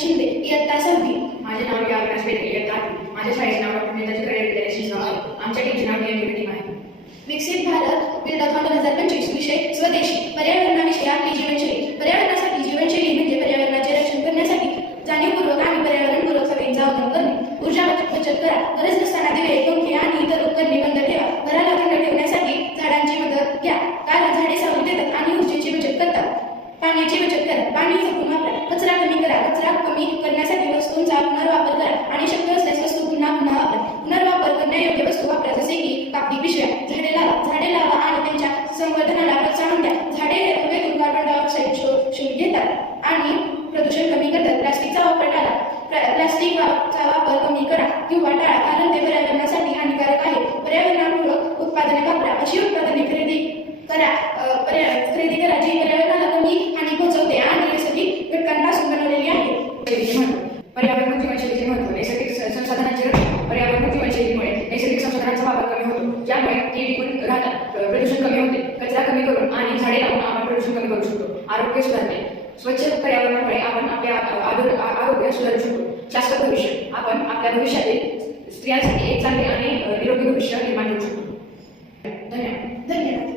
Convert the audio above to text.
शिंदे, इयत्ता 6वी. माझे नाव अविनाश पेटे, इयत्ता 8वी. माझ्या शाळेचे नाव डॉक्टर नेताजी खरे विद्यालय शिसगाव आहे. आमच्या टीमचे नाव नियमित टीम आहे. विकसित भारत बिल्डॉथॉन 2025 विषय स्वदेशी. पर्यावरणाविषयी आपली जीवनशैली. पर्यावरणासाठी जीवनशैली म्हणजे पर्यावरणाचे रक्षण करण्यासाठी जाणीवपूर्वक आणि पर्यावरणपूर्वक सवयींचा अवलंब करणे. ऊर्जा बचत करा. गरज नसताना दिवे, पंखे आणि इतर उपकरणे बंद ठेवा. घराला थंड ठेवण्यासाठी झाडांची मदत घ्या, कारण झाडे सावली देतात आणि ऊर्जेची बचत करतात. पाण्याची बचत करा. पाणी जपून वापरा. कचरा कमी करा. कचरा कमी करण्यासाठी वस्तूंचा पुनर्वापर करा आणि शक्य असल्यास वस्तू पुन्हा वापरा. पुनर्वापर करण्यायोग्य वस्तू वापरा, जसे की कापडी पिशव्या. झाडे लावा. झाडे लावा आणि त्यांच्या संवर्धनाला प्रोत्साहन द्या. झाडे हवेतून कार्बन डायऑक्साईड शोषून घेतात आणि प्रदूषण कमी करतात. प्लास्टिकचा वापर टाळा. प्लास्टिकचा वापर कमी करा किंवा टाळा, कारण ते पर्यावरणासाठी हानिकारक आहे. पर्यावरणपूर्वक उत्पादने वापरा. अशी उत्पादने खरेदी करा जी पर्यावरणाला कमी हानी पोहोचवते आणि नैसर्गिक घटकांपासून बनवलेली आहे. पर्यावरण जीवनशैलीचे महत्त्व. नैसर्गिक संसाधनांचे रक्षण. पर्यावरण जीवनशैलीमुळे नैसर्गिक संसाधनांचा वापर कमी होतो, ज्यामुळे ते टिकून राहतात. प्रदूषण कमी होते. कचरा कमी करून आणि झाडे लावून आपण प्रदूषण कमी करू शकतो. आरोग्य सुधारते. स्वच्छ पर्यावरणामुळे आपण आपल्या आरोग्य सुधारू शकतो. शाश्वत भविष्य. आपण आपल्या भविष्यातील स्त्रियांसाठी एक चांगले आणि निरोगी भविष्य निर्माण करू शकतो. धन्यवाद. धन्यवाद.